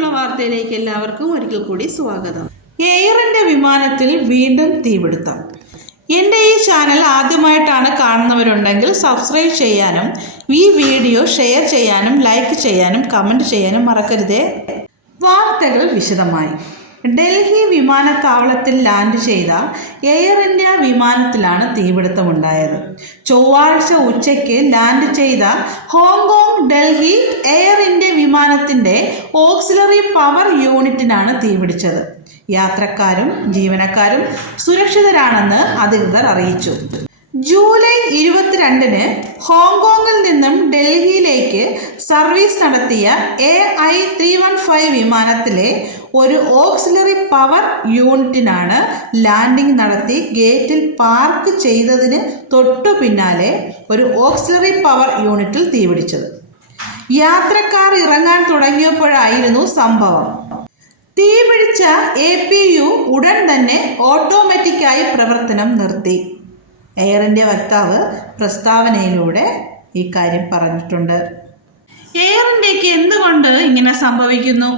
പെട്ടെന്നുള്ള വാർത്തയിലേക്ക് എല്ലാവർക്കും ഒരിക്കൽ കൂടി സ്വാഗതം. എയർ ഇന്ത്യ വിമാനത്തിൽ വീണ്ടും തീപിടുത്തം. എൻ്റെ ഈ ചാനൽ ആദ്യമായിട്ടാണ് കാണുന്നവരുണ്ടെങ്കിൽ സബ്സ്ക്രൈബ് ചെയ്യാനും ഈ വീഡിയോ ഷെയർ ചെയ്യാനും ലൈക്ക് ചെയ്യാനും കമൻറ്റ് ചെയ്യാനും മറക്കരുതേ. വാർത്തകൾ വിശദമായി. ഡൽഹി വിമാനത്താവളത്തിൽ ലാൻഡ് ചെയ്ത എയർ ഇന്ത്യ വിമാനത്തിലാണ് തീപിടുത്തമുണ്ടായത്. ചൊവ്വാഴ്ച ഉച്ചയ്ക്ക് ലാൻഡ് ചെയ്ത ഹോങ്കോങ് ഡൽഹി എയർ ഇന്ത്യ വിമാനത്തിൻ്റെ ഓക്സിലറി പവർ യൂണിറ്റിനാണ് തീപിടിച്ചത്. യാത്രക്കാരും ജീവനക്കാരും സുരക്ഷിതരാണെന്ന് അധികൃതർ അറിയിച്ചു. ജൂലൈ 22-ന് ഹോങ്കോങ്ങിൽ നിന്നും ഡൽഹിയിലേക്ക് സർവീസ് നടത്തിയ AI-315 വിമാനത്തിലെ ഒരു ഓക്സിലറി പവർ യൂണിറ്റിനാണ് ലാൻഡിംഗ് നടത്തി ഗേറ്റിൽ പാർക്ക് ചെയ്തതിന് തൊട്ടു പിന്നാലെ ഒരു ഓക്സിലറി പവർ യൂണിറ്റിൽ തീപിടിച്ചത്. യാത്രക്കാർ ഇറങ്ങാൻ തുടങ്ങിയപ്പോഴായിരുന്നു സംഭവം. തീപിടിച്ച APU ഉടൻ തന്നെ ഓട്ടോമാറ്റിക്കായി പ്രവർത്തനം നിർത്തി. എയർ ഇന്ത്യ വക്താവ് പ്രസ്താവനയിലൂടെ ഈ കാര്യം പറഞ്ഞിട്ടുണ്ട്. എയർ ഇന്ത്യക്ക് എന്തുകൊണ്ട് ഇങ്ങനെ സംഭവിക്കുന്നു?